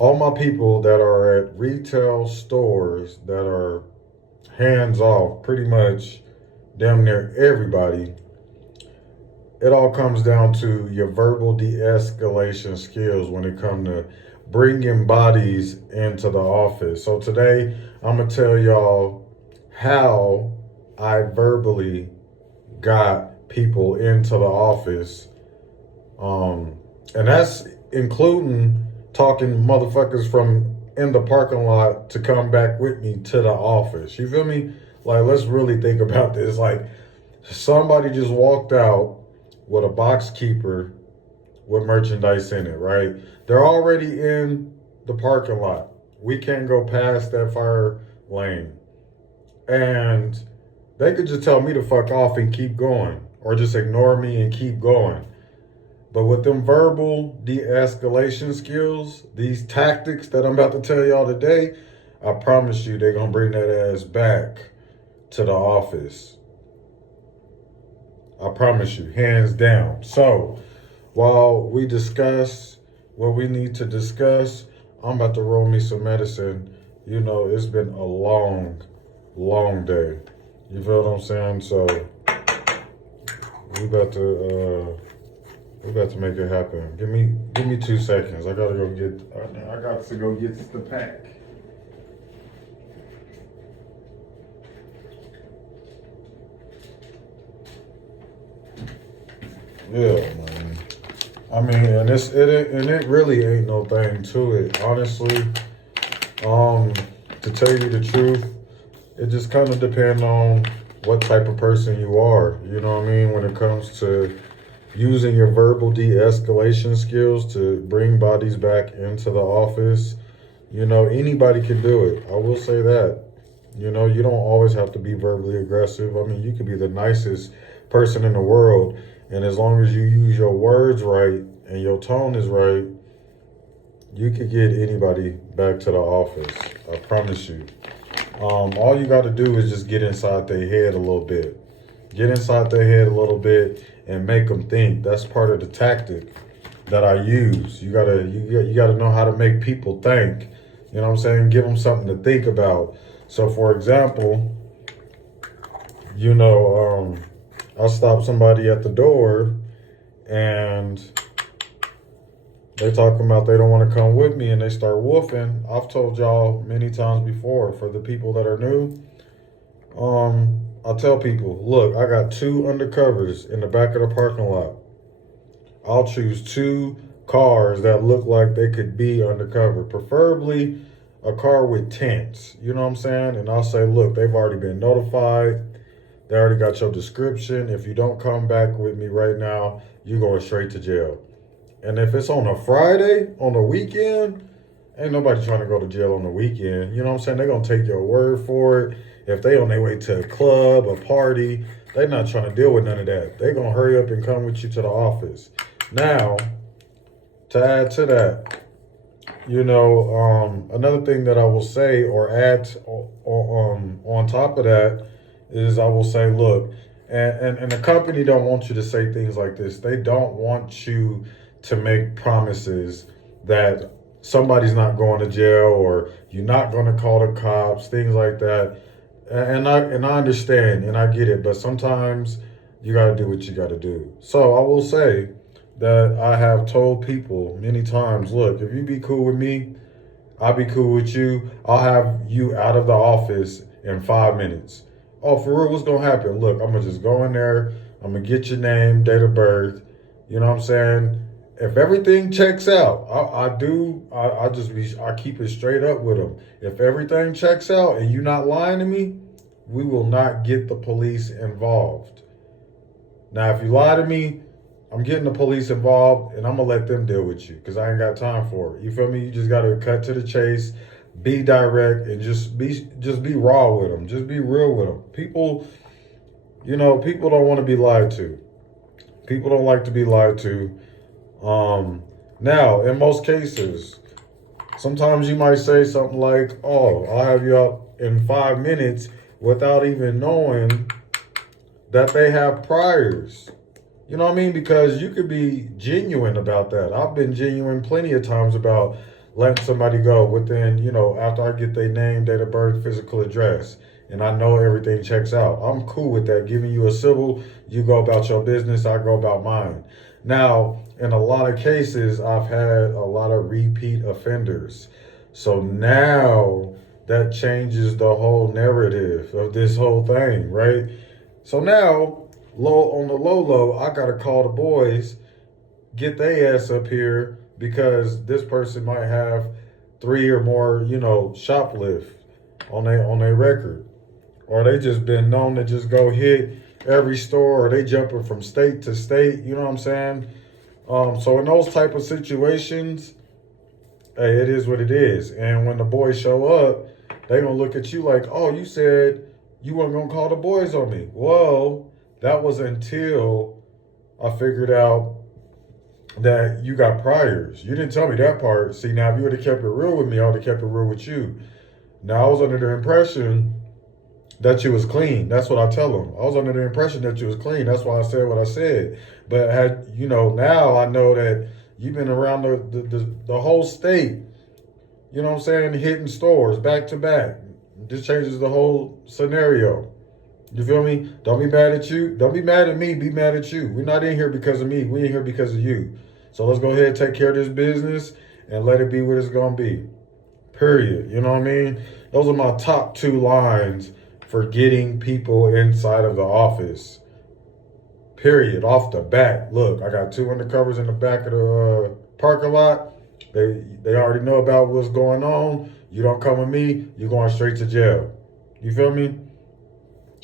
all my people that are at retail stores that are hands off, pretty much damn near everybody, it all comes down to your verbal de-escalation skills when it comes to bringing bodies into the office. So today I'm gonna tell y'all how I verbally got people into the office, and that's including talking motherfuckers from in the parking lot to come back with me to the office. You feel me? Like, let's really think about this. Like, somebody just walked out with a box keeper with merchandise in it, right? They're already in the parking lot. We can't go past that fire lane. And they could just tell me to fuck off and keep going, or just ignore me and keep going. But with them verbal de-escalation skills, these tactics that I'm about to tell y'all today, I promise you they're gonna bring that ass back to the office. I promise you, hands down. So, while we discuss what we need to discuss, I'm about to roll me some medicine. You know, it's been a long, long day. You feel what I'm saying? So, we about to make it happen. Give me 2 seconds. I gotta go get. I got to go get the pack. Yeah, man. I mean, and it really ain't no thing to it, honestly. To tell you the truth, it just kind of depends on what type of person you are. You know what I mean? When it comes to using your verbal de-escalation skills to bring bodies back into the office, you know, anybody can do it. I will say that. You know, you don't always have to be verbally aggressive. I mean, you could be the nicest person in the world, and as long as you use your words right and your tone is right, you could get anybody back to the office. I promise you. All you got to do is just get inside their head a little bit. Get inside their head a little bit and make them think. That's part of the tactic that I use. You gotta know how to make people think. You know what I'm saying? Give them something to think about. So, for example, you know, I'll stop somebody at the door and they talking about they don't want to come with me and they start woofing. I've told y'all many times before, for the people that are new, I'll tell people, look, I got two undercovers in the back of the parking lot. I'll choose two cars that look like they could be undercover, preferably a car with tents. You know what I'm saying? And I'll say, look, they've already been notified. They already got your description. If you don't come back with me right now, you're going straight to jail. And if it's on a Friday, on the weekend, ain't nobody trying to go to jail on the weekend. You know what I'm saying? They're going to take your word for it. If they on their way to a club, a party, they're not trying to deal with none of that. They're going to hurry up and come with you to the office. Now, to add to that, you know, another thing that I will say or add on top of that is I will say, look, and the company don't want you to say things like this. They don't want you to make promises that somebody's not going to jail or you're not going to call the cops, things like that. And I understand and I get it, but sometimes you got to do what you got to do. So I will say that I have told people many times, look, if you be cool with me, I'll be cool with you. I'll have you out of the office in 5 minutes. Oh, for real, what's going to happen? Look, I'm going to just go in there. I'm going to get your name, date of birth. You know what I'm saying? If everything checks out, I keep it straight up with them. If everything checks out and you're not lying to me, we will not get the police involved. Now, if you lie to me, I'm getting the police involved and I'm gonna let them deal with you because I ain't got time for it. You feel me? You just gotta cut to the chase, be direct, and just be raw with them. Just be real with them. People, you know, people don't want to be lied to. People don't like to be lied to. Now, in most cases, sometimes you might say something like, "Oh, I'll have you out in 5 minutes," without even knowing that they have priors. You know what I mean? Because you could be genuine about that. I've been genuine plenty of times about letting somebody go within, after I get their name, date of birth, physical address, and I know everything checks out. I'm cool with that. Giving you a civil, you go about your business, I go about mine. Now, in a lot of cases, I've had a lot of repeat offenders. So now that changes the whole narrative of this whole thing, right? So now, on the low, I gotta call the boys, get their ass up here because this person might have three or more, shoplift on their record, or they just been known to just go hit every store, or they jumping from state to state. You know what I'm saying? So in those type of situations, hey, it is what it is. And when the boys show up, they gonna look at you like, oh, you said you weren't gonna call the boys on me. Well, that was until I figured out that you got priors. You didn't tell me that part. See, now if you would have kept it real with me, I would have kept it real with you. Now I was under the impression that you was clean. That's what I tell them. I was under the impression that you was clean. That's why I said what I said. But now I know that you've been around the whole state. You know what I'm saying? Hitting stores back to back. This changes the whole scenario. You feel me? Don't be mad at you. Don't be mad at me. Be mad at you. We're not in here because of me. We in here because of you. So let's go ahead and take care of this business and let it be what it's going to be. Period. You know what I mean? Those are my top 2 lines for getting people inside of the office. Period. Off the bat. Look, I got 2 undercovers in the back of the parking lot. They already know about what's going on. You don't come with me, you're going straight to jail. You feel me?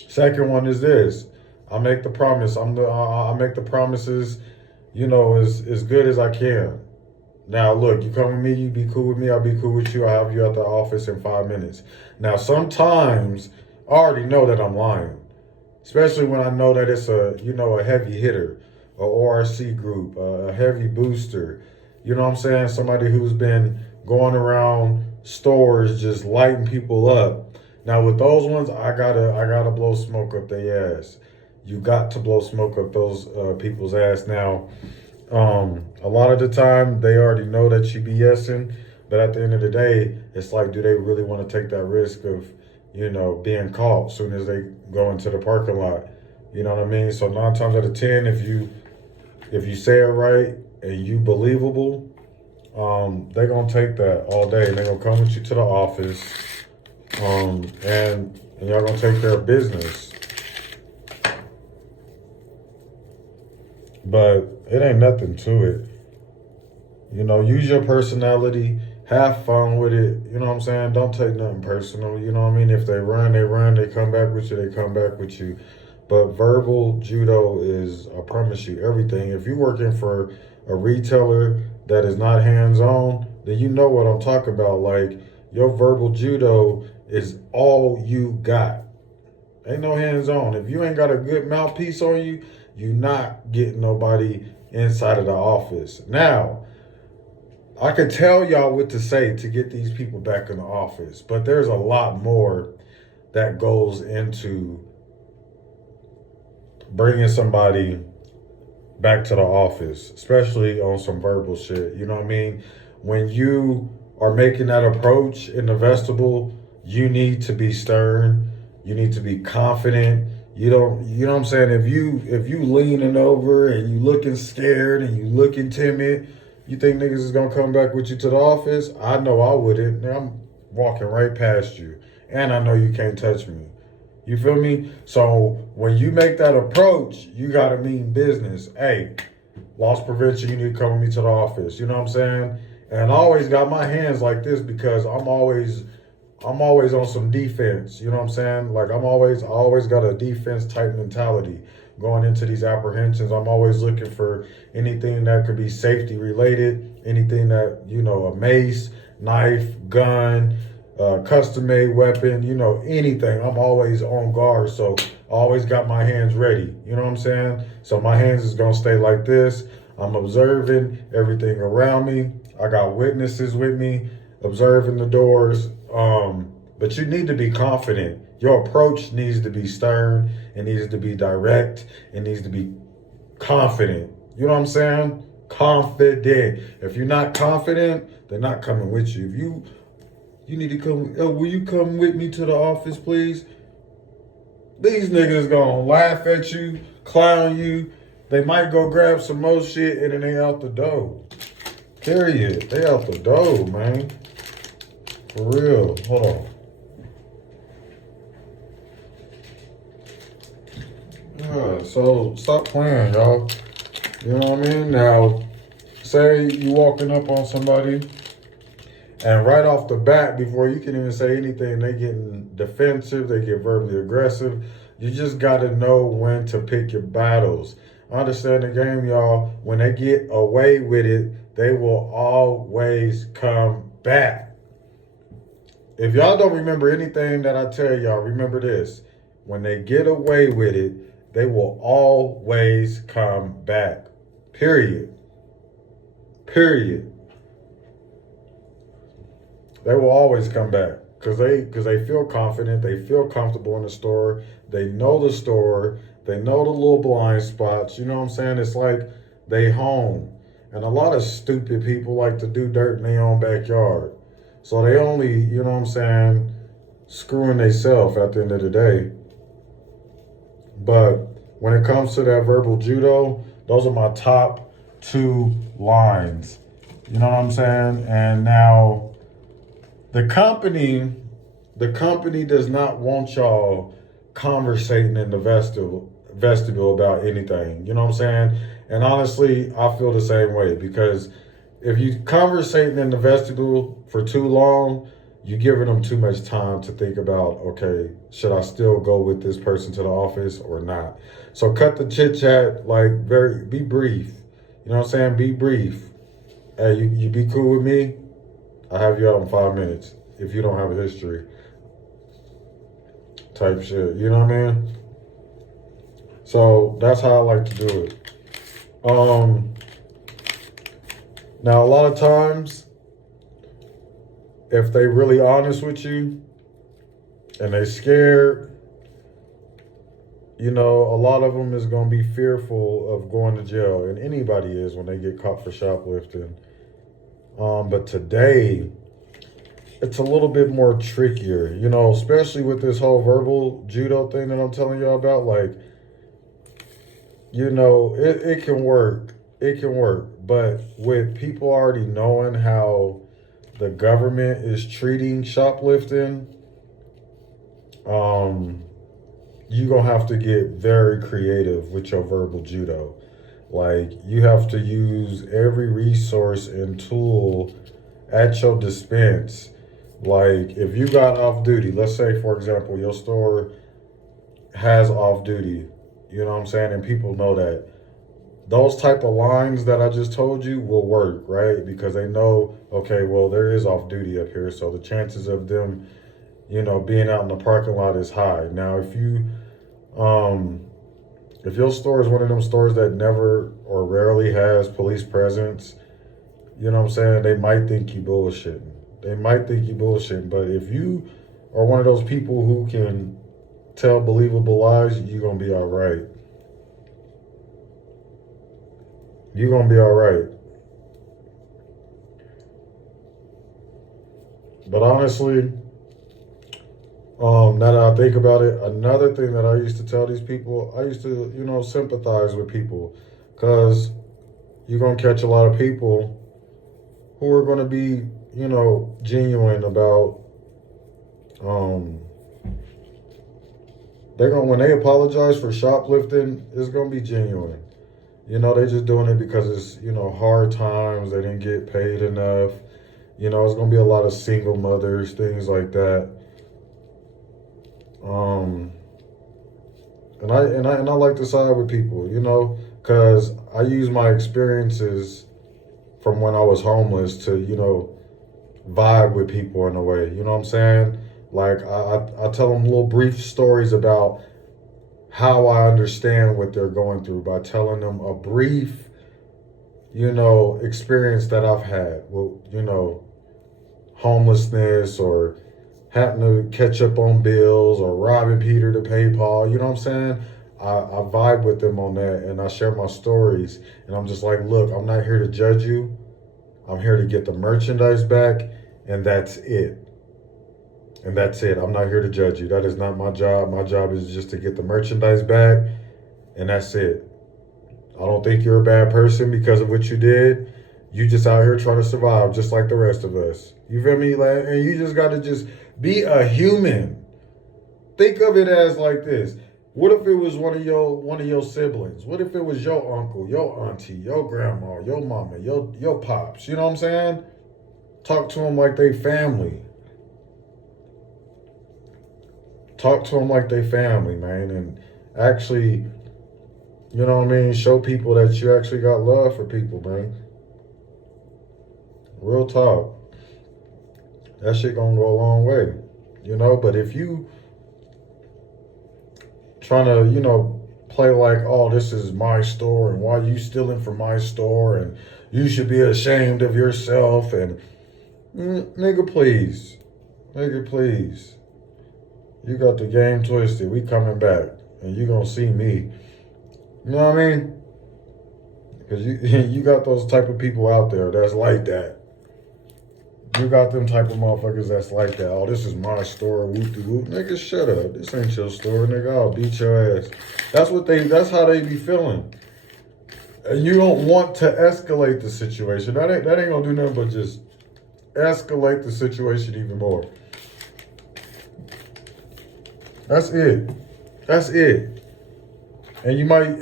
Second one is this. I make the promise. I make the promises, as good as I can. Now, look, you come with me, you be cool with me, I'll be cool with you. I'll have you at the office in 5 minutes. Now, sometimes I already know that I'm lying, especially when I know that it's a heavy hitter, a ORC group, a heavy booster. You know what I'm saying? Somebody who's been going around stores just lighting people up. Now with those ones, I gotta blow smoke up their ass. You got to blow smoke up those people's ass. Now, a lot of the time they already know that you BSing, but at the end of the day, it's like, do they really want to take that risk of, being caught as soon as they go into the parking lot? You know what I mean? So 9 times out of 10, if you say it right and you believable, they're gonna take that all day and they're gonna come with you to the office. And y'all gonna take care of business. But it ain't nothing to it. Use your personality, have fun with it. You know what I'm saying? Don't take nothing personal. You know what I mean? If they run, they run. They come back with you, they come back with you. But verbal judo is, I promise you, everything. If you're working for a retailer that is not hands-on, then you know what I'm talking about. Like, your verbal judo is all you got. Ain't no hands-on. If you ain't got a good mouthpiece on you, you're not getting nobody inside of the office. Now, I could tell y'all what to say to get these people back in the office, but there's a lot more that goes into bringing somebody back to the office, especially on some verbal shit. You know what I mean? When you are making that approach in the vestibule, you need to be stern. You need to be confident. You know what I'm saying? If you leaning over and you looking scared and you looking timid, you think niggas is gonna come back with you to the office? I know I wouldn't. I'm walking right past you. And I know you can't touch me. You feel me? So when you make that approach, you gotta mean business. Hey, loss prevention, you need to come with me to the office. You know what I'm saying? And I always got my hands like this because I'm always on some defense. You know what I'm saying? Like I always got a defense type mentality going into these apprehensions. I'm always looking for anything that could be safety related, anything that, a mace, knife, gun, custom made weapon, anything. I'm always on guard. So I always got my hands ready. You know what I'm saying? So my hands is going to stay like this. I'm observing everything around me. I got witnesses with me, observing the doors. But you need to be confident. Your approach needs to be stern. It needs to be direct. It needs to be confident. You know what I'm saying? Confident. If you're not confident, they're not coming with you. If you need to come, oh, will you come with me to the office, please? These niggas gonna laugh at you, clown you. They might go grab some more shit and then they out the door. Period. They out the door, man. For real. Hold on. Yeah, so stop playing, y'all. You know what I mean? Now, say you walking up on somebody and right off the bat, before you can even say anything, they getting defensive, they get verbally aggressive. You just gotta know when to pick your battles. Understand the game, y'all. When they get away with it, they will always come back. If y'all don't remember anything that I tell y'all, remember this. When they get away with it, they will always come back. Period. Period. They will always come back because they feel confident, they feel comfortable in the store, they know the store, they know the little blind spots. You know what I'm saying? It's like they home. And a lot of stupid people like to do dirt in their own backyard. So they only, you know what I'm saying, screwing themselves at the end of the day. But when it comes to that verbal judo, those are my top 2 lines. You know what I'm saying? And now the company does not want y'all conversating in the vestibule about anything. You know what I'm saying? And honestly, I feel the same way because if you conversating in the vestibule for too long, you're giving them too much time to think about, okay, should I still go with this person to the office or not? So cut the chit chat, like be brief. You know what I'm saying? Be brief. Hey, you be cool with me? I have you out in 5 minutes if you don't have a history. Type shit. You know what I mean? So that's how I like to do it. Now a lot of times, if they really honest with you and they scared, you know, a lot of them is going to be fearful of going to jail, and anybody is when they get caught for shoplifting. But today, it's a little bit more trickier, you know, especially with this whole verbal judo thing that I'm telling y'all about. Like, you know, it can work. It can work. But with people already knowing how the government is treating shoplifting, you're going to have to get very creative with your verbal judo. Like, you have to use every resource and tool at your dispense. Like, if you got off duty, let's say, for example, your store has off duty, you know what I'm saying? And people know that. Those type of lines that I just told you will work, right? Because they know, okay, well, there is off duty up here. So the chances of them, you know, being out in the parking lot is high. Now, if your store is one of them stores that never or rarely has police presence, you know what I'm saying? They might think you bullshitting. But if you are one of those people who can tell believable lies, you're going to be all right. You're going to be all right. But honestly, now that I think about it, another thing that I used to tell these people, I used to, you know, sympathize with people, because you're going to catch a lot of people who are going to be, you know, genuine about, when they apologize for shoplifting, it's going to be genuine. You know, they just doing it because it's, you know, hard times. They didn't get paid enough. You know, it's going to be a lot of single mothers, things like that. And I like to side with people, you know, because I use my experiences from when I was homeless to, you know, vibe with people in a way. You know what I'm saying? Like, I tell them little brief stories about how I understand what they're going through by telling them a brief, you know, experience that I've had. Well, you know, homelessness or having to catch up on bills or robbing Peter to pay Paul. You know what I'm saying? I vibe with them on that, and I share my stories. And I'm just like, look, I'm not here to judge you. I'm here to get the merchandise back, and that's it. And that's it. I'm not here to judge you. That is not my job. My job is just to get the merchandise back, and that's it. I don't think you're a bad person because of what you did. You just out here trying to survive just like the rest of us. You feel me? Like, and you just got to just be a human. Think of it as like this. What if it was one of your siblings? What if it was your uncle, your auntie, your grandma, your mama, your pops? You know what I'm saying? Talk to them like they family. Talk to them like they family, man, and actually, you know what I mean? Show people that you actually got love for people, man. Real talk. That shit gonna go a long way, you know. But if you trying to, play like, oh, this is my store, and why you stealing from my store, and you should be ashamed of yourself, and nigga, please, you got the game twisted. We coming back, and you gonna see me. You know what I mean? Because you you got those type of people out there that's like that. You got them type of motherfuckers that's like that. Oh, this is my store. Whoop de whoop. Nigga, shut up. This ain't your store, nigga. I'll beat your ass. That's how they be feeling. And you don't want to escalate the situation. That ain't gonna do nothing but just escalate the situation even more. That's it. That's it. And you might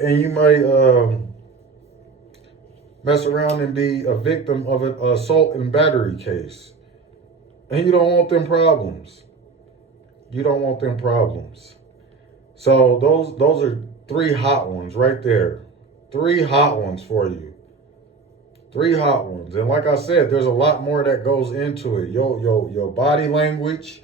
mess around and be a victim of an assault and battery case. And you don't want them problems. You don't want them problems. So those are 3 hot ones right there. 3 hot ones for you. 3 hot ones. And like I said, there's a lot more that goes into it. Your body language,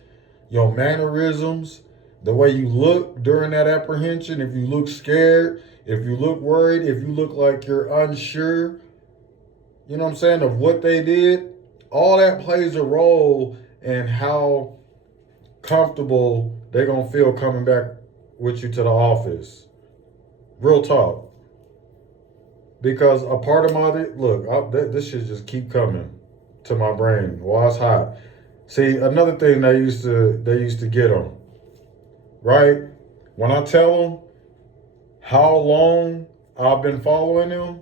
your mannerisms, the way you look during that apprehension, if you look scared, if you look worried, if you look like you're unsure, you know what I'm saying, of what they did, all that plays a role in how comfortable they're going to feel coming back with you to the office. Real talk. Because a part of this shit just keep coming to my brain while it's hot. See, another thing they used to get them, right? When I tell them how long I've been following them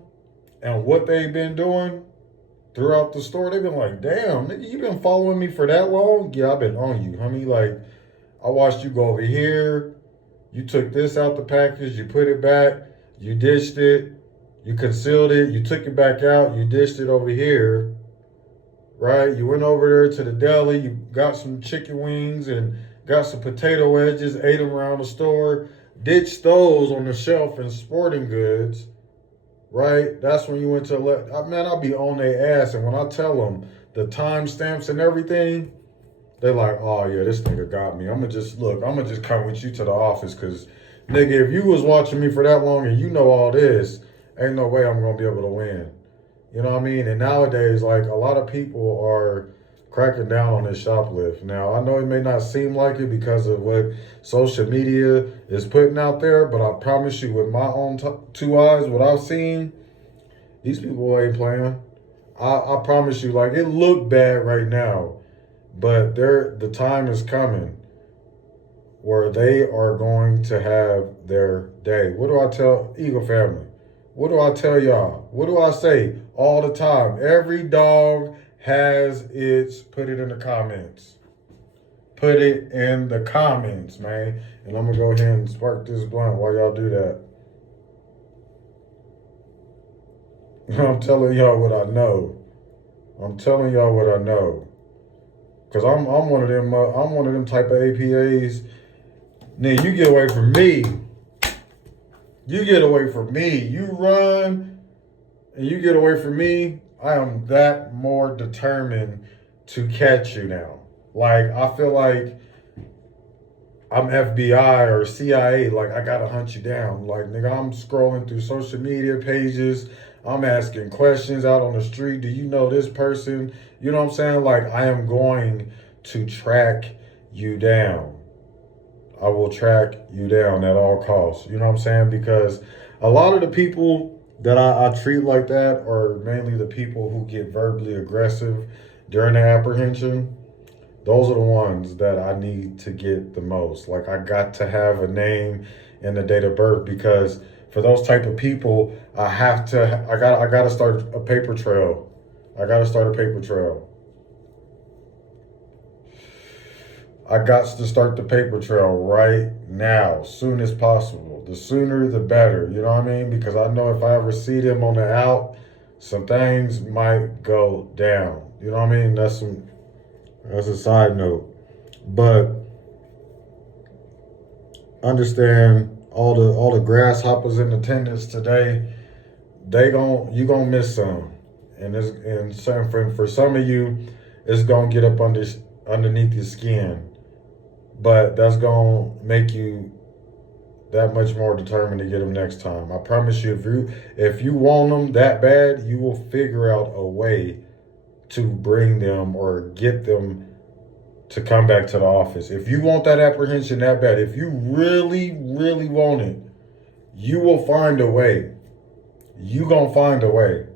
and what they've been doing throughout the store, they've been like, damn, nigga, you been following me for that long? Yeah, I've been on you, homie. Like, I watched you go over here. You took this out the package. You put it back. You dished it. You concealed it. You took it back out. You dished it over here, right? You went over there to the deli. You got some chicken wings and got some potato wedges, ate them around the store, ditched those on the shelf in sporting goods, right? That's when you went to man, I'll be on their ass. And when I tell them the timestamps and everything, they're like, oh yeah, this nigga got me. I'm gonna just come with you to the office, because nigga, if you was watching me for that long and you know all this, ain't no way I'm gonna be able to win. You know what I mean? And nowadays, like, a lot of people are cracking down on this shoplift. Now, I know it may not seem like it because of what social media is putting out there, but I promise you, with my own 2 eyes, what I've seen, these people ain't playing. I promise you, like, it look bad right now, but the time is coming where they are going to have their day. What do I tell Eagle family? What do I tell y'all? What do I say all the time? Every dog has its, put it in the comments. Put it in the comments, man. And I'm going to go ahead and spark this blunt while y'all do that. I'm telling y'all what I know. Because I'm one of them type of APAs. Nigga, you get away from me. You run and you get away from me, I am that more determined to catch you now. Like, I feel like I'm FBI or CIA. Like, I gotta hunt you down. Like, nigga, I'm scrolling through social media pages. I'm asking questions out on the street. Do you know this person? You know what I'm saying? Like, I am going to track you down. I will track you down at all costs. You know what I'm saying? Because a lot of the people that I treat like that are mainly the people who get verbally aggressive during the apprehension. Those are the ones that I need to get the most. Like I got to have a name and a date of birth because for those type of people, I gotta start a paper trail. I gotta start a paper trail. I got to start the paper trail right now, soon as possible. The sooner the better, you know what I mean? Because I know if I ever see them on the out, some things might go down. You know what I mean? That's a side note. But understand all the grasshoppers in attendance today, you gonna miss some. And some for some of you, it's gonna get up underneath your skin. But that's gonna make you that much more determined to get them next time. I promise you, if you want them that bad, you will figure out a way to bring them or get them to come back to the office. If you want that apprehension that bad, if you really, really want it, you will find a way. You gonna find a way.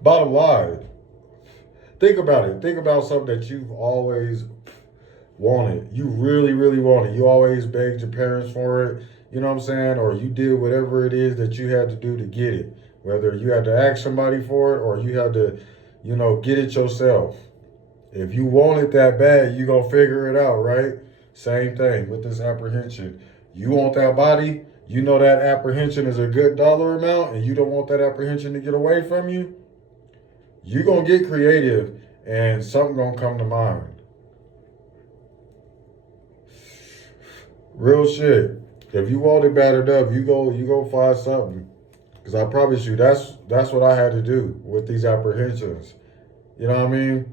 Bottom line, think about it. Think about something that you've always wanted. You really, really wanted. You always begged your parents for it. You know what I'm saying? Or you did whatever it is that you had to do to get it. Whether you had to ask somebody for it or you had to, get it yourself. If you want it that bad, you gonna figure it out, right? Same thing with this apprehension. You want that body, you know that apprehension is a good dollar amount, and you don't want that apprehension to get away from you, you gonna get creative and something gonna come to mind. Real shit. If you want it battered up, you go find something. Cause I promise you, that's what I had to do with these apprehensions. You know what I mean?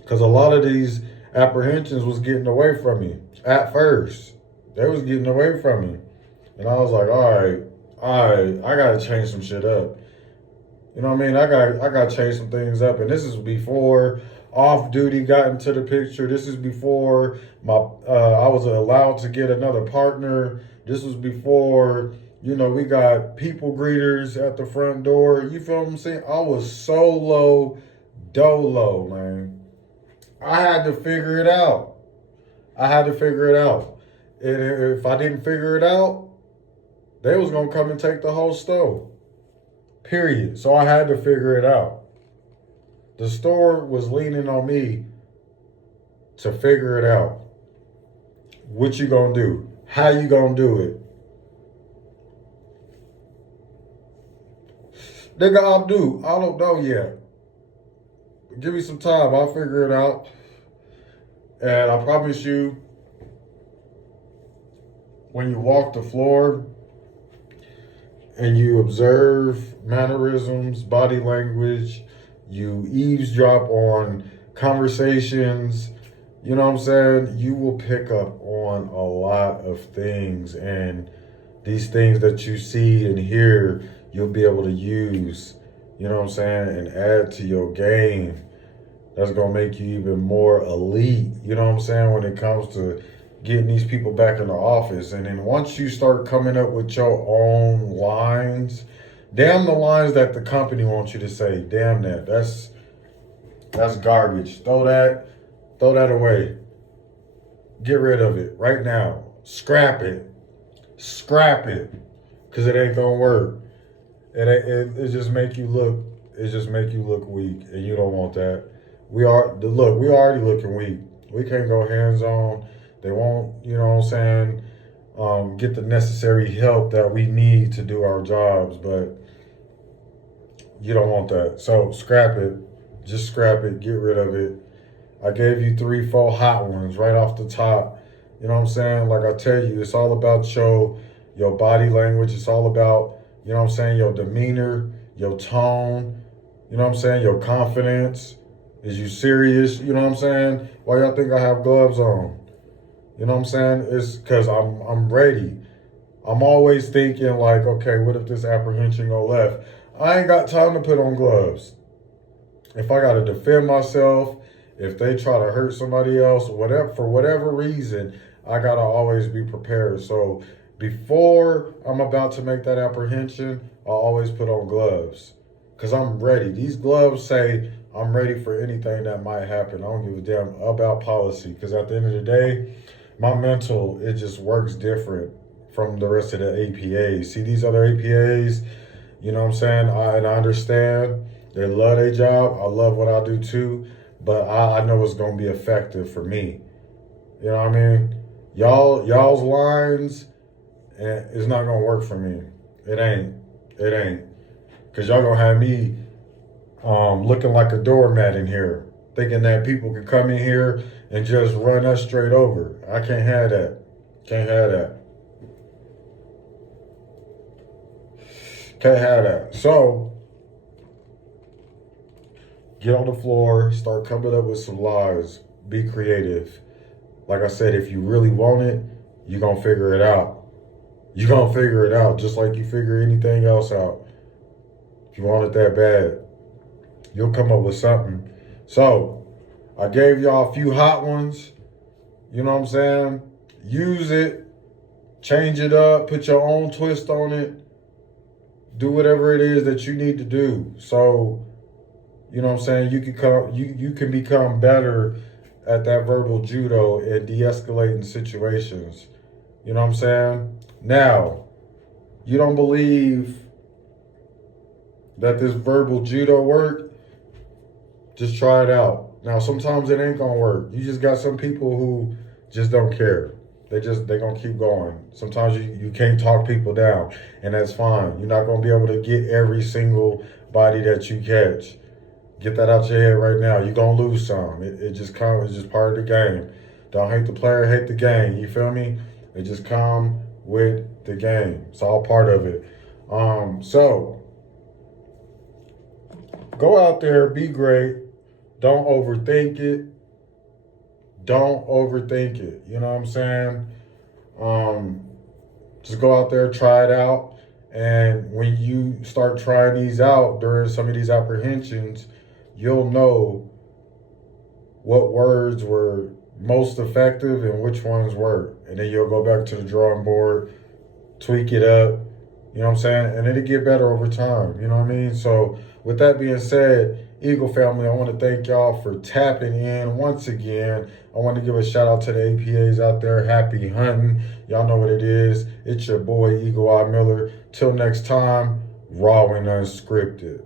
Because a lot of these apprehensions was getting away from me at first. They was getting away from me. And I was like, all right, I got to change some shit up. You know what I mean? I got to change some things up. And this is before off duty got into the picture. This is before I was allowed to get another partner. This was before, we got people greeters at the front door. You feel what I'm saying? I was solo dolo, man. I had to figure it out. And if I didn't figure it out, they was going to come and take the whole store. Period. So I had to figure it out. The store was leaning on me to figure it out. What you going to do? How you going to do it? Nigga, I don't know yet. Give me some time. I'll figure it out. And I promise you, when you walk the floor and you observe mannerisms, body language, you eavesdrop on conversations, you know what I'm saying? You will pick up on a lot of things. And these things that you see and hear, you'll be able to use, you know what I'm saying, and add to your game. That's going to make you even more elite, you know what I'm saying, when it comes to getting these people back in the office. And then once you start coming up with your own lines, damn the lines that the company wants you to say, damn that. That's garbage. Throw that away. Get rid of it right now. Scrap it. Because it ain't going to work. It just make you look weak, and you don't want that. We already looking weak. We can't go hands on. They won't, you know what I'm saying, get the necessary help that we need to do our jobs, but you don't want that. So scrap it. Just scrap it. Get rid of it. I gave you 3-4 hot ones right off the top. You know what I'm saying? Like I tell you, it's all about your body language. It's all about, you know what I'm saying, your demeanor, your tone, you know what I'm saying, your confidence. Is you serious? You know what I'm saying? Why y'all think I have gloves on? You know what I'm saying? It's because I'm ready. I'm always thinking like, okay, what if this apprehension go left? I ain't got time to put on gloves. If I got to defend myself, If they try to hurt somebody else, whatever, for whatever reason, I gotta always be prepared. So before I'm about to make that apprehension, I always put on gloves. Cause I'm ready. These gloves say I'm ready for anything that might happen. I don't give a damn about policy. Cause at the end of the day, my mental, it just works different from the rest of the APAs. See these other APAs, you know what I'm saying? And I understand they love their job. I love what I do too, but I know it's gonna be effective for me. You know what I mean? Y'all's lines, it's not gonna work for me. It ain't. It ain't. Cause y'all gonna have me looking like a doormat in here, thinking that people can come in here and just run us straight over. I can't have that. Can't have that. Can't have that. So get on the floor, start coming up with some lies, be creative. Like I said, if you really want it, you're gonna figure it out. You're gonna figure it out just like you figure anything else out. If you want it that bad, you'll come up with something. So I gave y'all a few hot ones. You know what I'm saying? Use it, change it up, put your own twist on it. Do whatever it is that you need to do. So, you know what I'm saying, you can become better at that verbal judo and de-escalating situations. You know what I'm saying? Now, you don't believe that this verbal judo work, just try it out. Now, sometimes it ain't gonna work. You just got some people who just don't care. They gonna keep going. Sometimes you can't talk people down, and that's fine. You're not gonna be able to get every single body that you catch. Get that out your head right now. You're gonna lose some. It's just part of the game. Don't hate the player, hate the game. You feel me? It just come with the game. It's all part of it. So go out there, be great. Don't overthink it. Don't overthink it. You know what I'm saying? Just go out there, try it out. And when you start trying these out during some of these apprehensions, you'll know what words were most effective and which ones were. And then you'll go back to the drawing board, tweak it up, you know what I'm saying? And it'll get better over time, you know what I mean? So with that being said, Eagle family, I want to thank y'all for tapping in once again. I want to give a shout out to the APAs out there. Happy hunting. Y'all know what it is. It's your boy, Eagle Eye Miller. Till next time, raw and unscripted.